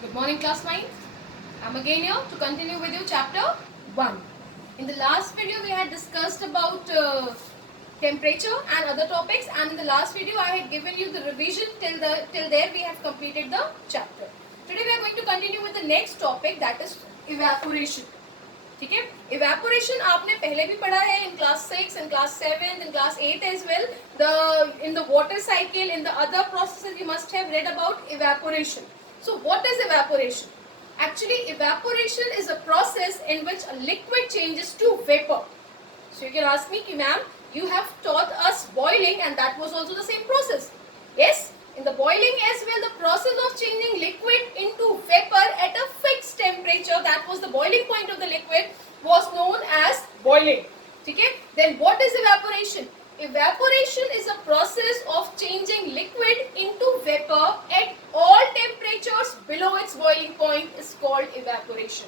Good morning, class 9. I'm again here to continue with you chapter 1. In the last video, we had discussed about temperature and other topics, and in the last video, I had given you the revision till there we have completed the chapter. Today, we are going to continue with the next topic, that is evaporation. ठीक है, evaporation आपने पहले भी पढ़ा है in class 6, in class 7, in class 8 as well. In the water cycle, in the other processes, you must have read about evaporation. So what is evaporation? Actually, evaporation is a process in which a liquid changes to vapor. So you can ask me, ma'am, you have taught us boiling and that was also the same process. Yes, in the boiling as well, the process of changing liquid into vapor at a fixed temperature, that was the boiling point of the liquid, was known as boiling. Okay? Then what is evaporation? Evaporation is a process of changing liquid into vapor at all temperatures below its boiling point is called evaporation.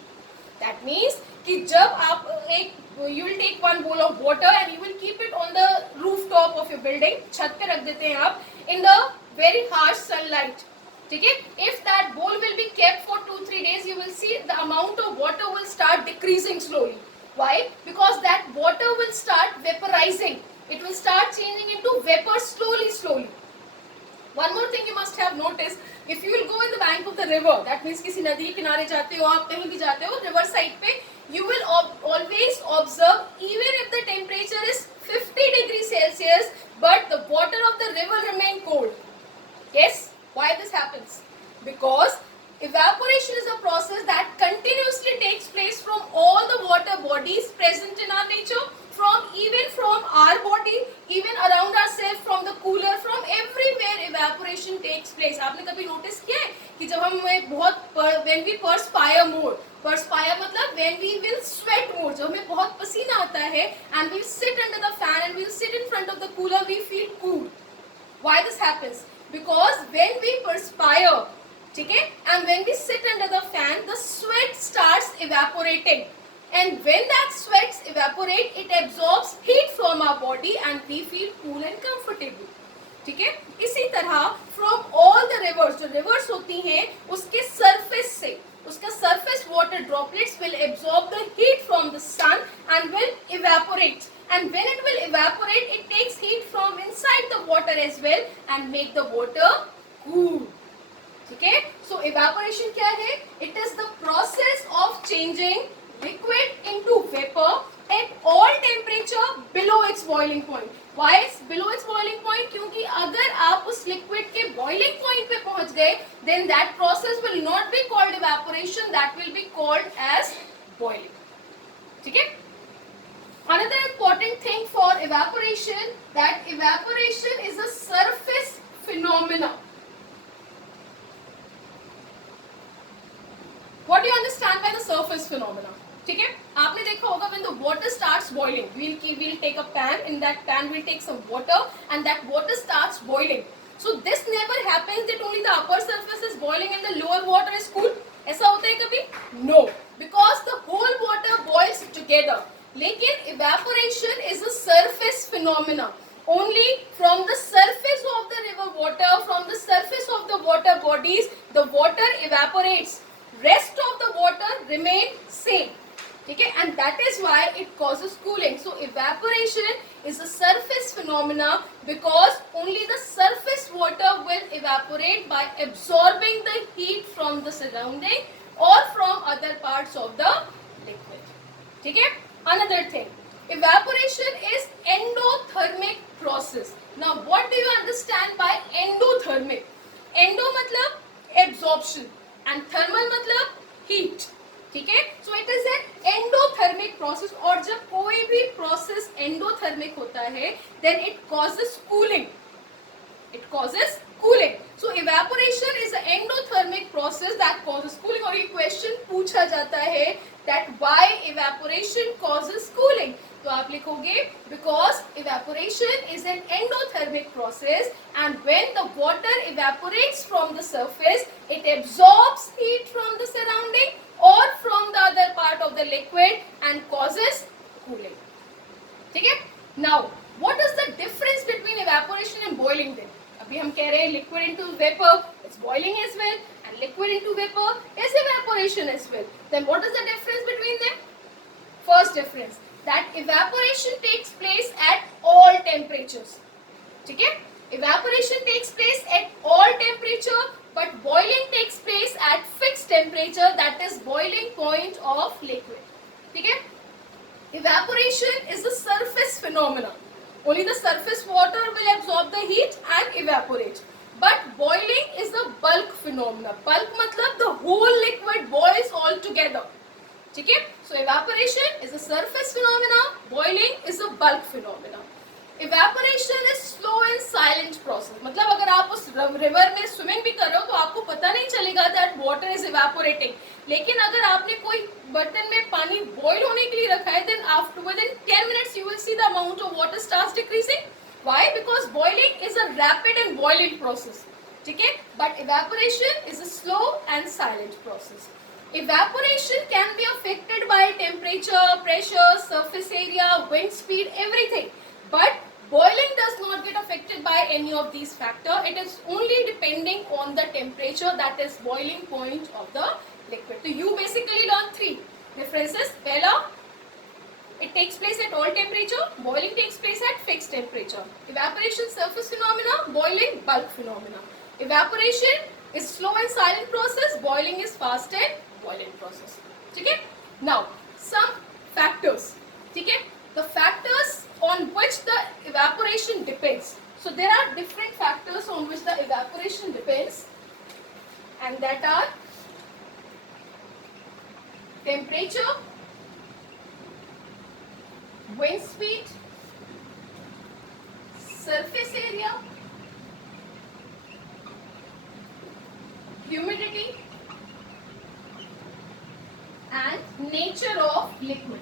That means कि जब आप you will take one bowl of water and you will keep it on the rooftop of your building, छत पे रख देते हैं आप, in the very harsh sunlight. ठीक है? If that bowl will be kept for 2-3 days, you will see the amount of water will start decreasing slowly. Why? Because that water will start vaporizing. It will start changing into vapor slowly. One more thing you must have noticed, if you will go in the bank of the river, that means किसी नदी के किनारे जाते हो आप, कहीं भी जाते हो river side पे, you will always observe, even if the temperature is 50 degrees Celsius, but the water of the river remain cold. Yes, why this happens? Because evaporation is a process that continuously takes place from all the water bodies present in our nature, from our body, even around ourselves, from the cooler, from everywhere evaporation takes place. आपने कभी notice किया है कि जब हम when we perspire more, perspire मतलब when we will sweat more, जब हमें बहुत पसीना आता है and we sit under the fan and we sit in front of the cooler, we feel cool. Why this happens? Because when we perspire, ठीक है, and when we sit under the fan, the sweat starts evaporating. And when that sweat evaporate, it absorbs heat from our body and we feel cool and comfortable. ठीक है? इसी तरह from all the rivers, जो rivers होती हैं, उसके surface से, उसका surface water droplets will absorb the heat from the sun and will evaporate. And when it will evaporate, it takes heat from inside the water as well and make the water cool. ठीक है? So evaporation क्या है? It is the process of changing liquid into vapor at all temperature below its boiling point. Why it's below its boiling point? क्योंकि अगर आप उस liquid के boiling point पे पहुंच गए, then that process will not be called evaporation. That will be called as boiling. ठीक है? Another important thing for evaporation, that evaporation is a surface phenomena. What do you understand by the surface phenomena? ठीक है, आपने देखा होगा when the water starts boiling, we'll take a pan, in that pan we'll take some water and that water starts boiling. So this never happens that only the upper surface is boiling and the lower water is cool. ऐसा होता है कभी? No, because the whole water boils together. लेकिन evaporation is a surface phenomena. Only from the surface of the river water, from the surface of the water bodies, the water evaporates. Rest of the water remain same. Okay, and that is why it causes cooling. So evaporation is a surface phenomena because only the surface water will evaporate by absorbing the heat from the surrounding or from other parts of the liquid. Okay, another thing, evaporation is endothermic process. Now what do you understand by endothermic? Endo matlab absorption and thermal matlab heat. ठीक है, so it is an endothermic process. और जब कोई भी process endothermic होता है then it causes cooling. So evaporation is a endothermic process that causes cooling. और ये क्वेश्चन पूछा जाता है that why evaporation causes cooling. तो आप लिखोगे because evaporation is an endothermic process and when the water evaporates from the surface it absorbs heat from the surrounding or from the other part of the liquid and causes cooling. ठीक है? Now, what is the difference between evaporation and boiling then? अभी हम कह रहे हैं liquid into vapor, It's boiling as well, and liquid into vapor is evaporation as well. Then what is the difference between them? First difference, that evaporation takes place at all temperatures. ठीक है? Evaporation takes place at all temperature, but boiling takes place at fixed temperature, that is boiling point of liquid. ठीक है? Evaporation is the surface phenomena. Only the surface water will absorb the heat and evaporate. But boiling is the bulk phenomena. Bulk matlab the whole liquid boils all together. ठीक है? So evaporation is a surface phenomena. Boiling is a bulk phenomena. Evaporation is slow and silent process. मतलब अगर आप उस river में swimming भी कर रहे हो तो आपको पता नहीं चलेगा that water is evaporating. लेकिन अगर आपने कोई बर्तन में पानी बॉईल होने के लिए रखा है, then after within 10 minutes you will see the amount of water starts decreasing. Why? Because boiling is a rapid and boiling process. ठीक है? But evaporation is a slow and silent process. Evaporation can be affected by temperature, pressure, surface area, wind speed, everything. But boiling does not get affected by any of these factors. It is only depending on the temperature, that is boiling point of the liquid. So you basically learn three differences. Pehla, it takes place at all temperature. Boiling takes place at fixed temperature. Evaporation surface phenomena, boiling bulk phenomena. Evaporation is slow and silent process. Boiling is fast and boiling process. Okay? Now some factors. Okay? The factors on which the evaporation depends. So there are different factors on which the evaporation depends, and that are temperature, wind speed, surface area, humidity, and nature of liquid.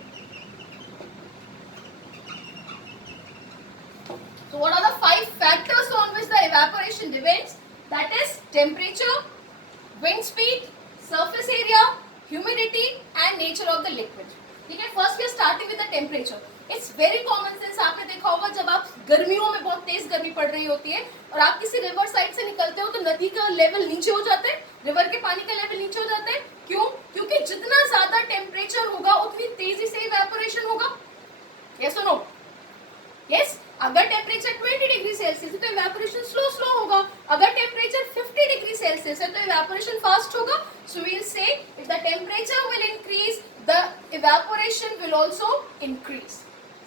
So what are the 5 factors on which the evaporation depends? That is temperature, wind speed, surface area, humidity and nature of the liquid. ठीक है? First we are starting with the temperature. It's very common sense. आपने देखा होगा जब आप गर्मियों में बहुत तेज गर्मी पड़ रही होती है और आप किसी रिवर साइड से निकलते हो तो नदी का लेवल नीचे हो जाता है, रिवर के पानी का लेवल नीचे हो जाता है. क्यों? क्योंकि जितना ज्यादा टेम्परेचर होगा उतनी तेजी से इवेपोरेशन होगा. Yes or no? Yes. अगर टेम्परेचर 20 डिग्री सेल्सियस है तो इवेपोरेशन स्लो होगा. अगर टेम्परेचर 50 डिग्री सेल्सियस है तो इवेपोरेशन फास्ट होगा. So we will say if the temperature will increase the evaporation will also increase.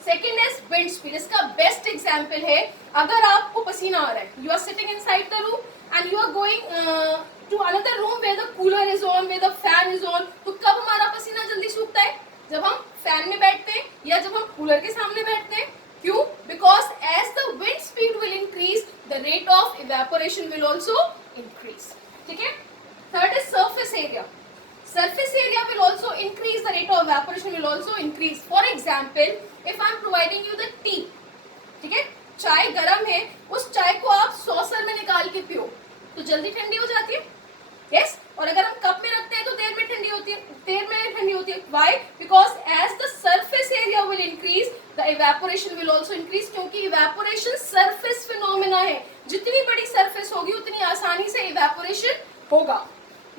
Second is wind speed. इसका best example है, अगर आपको पसीना आ रहा है, you are sitting inside the room and you are going to another room where the cooler is on, where the fan is on. तो कब हमारा पसीना जल्दी सूखता है? जब हम फैन में बैठते हैं या जब हम कूलर के सामने बैठते हैं. क्यों? Because as the wind speed will increase, the rate of evaporation will also increase. ठीक है? Third is surface area. Surface area will also increase. The rate of evaporation will also increase. For example, if I am providing you the tea, ठीक है? चाय गर्म है, उस चाय को आप सॉसर में निकाल के पियो तो जल्दी ठंडी हो जाती है. Yes? और अगर हम कप में रखते हैं तो देर में ठंडी होती है. Why? Because as the surface area will increase, the evaporation will also increase. क्योंकि evaporation surface phenomena है. जितनी बड़ी surface होगी उतनी आसानी से evaporation होगा.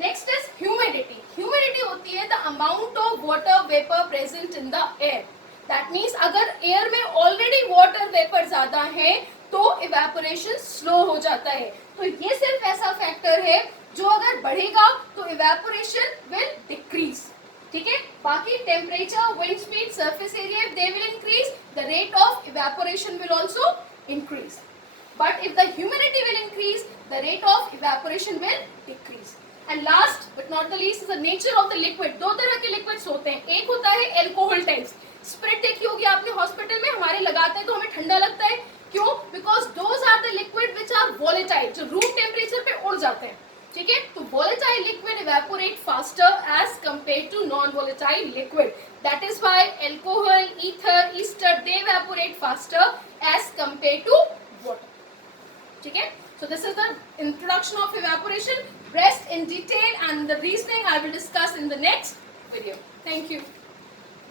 Next is humidity. Humidity होती है the amount of water vapor present in the air. That means अगर air में already water vapor ज़्यादा है तो evaporation slow हो जाता है. तो ये सिर्फ ऐसा factor है जो अगर बढ़ेगा तो evaporation will decrease. ठीक है? बाकी temperature, wind speed, surface area, if they will increase, the rate of evaporation will also increase. But if the humidity will increase, the rate of evaporation will decrease. And last but not the least is the nature of the liquid. दो तरह के liquids होते हैं. एक होता है alcohol types. Spirit देखी होगी आपने हॉस्पिटल में, हमारे लगाते हैं तो हमें ठंडा लगता है. क्यों? Because those are the liquid which are volatile, जो room temperature पे उड़ जाते हैं. ठीक है? तो volatile liquid evaporate faster as compared to non-volatile liquid. That is why alcohol, ether, ester, they evaporate faster as compared to water. ठीक है? So this is the introduction of evaporation. Rest in detail and the reasoning I will discuss in the next video. Thank you.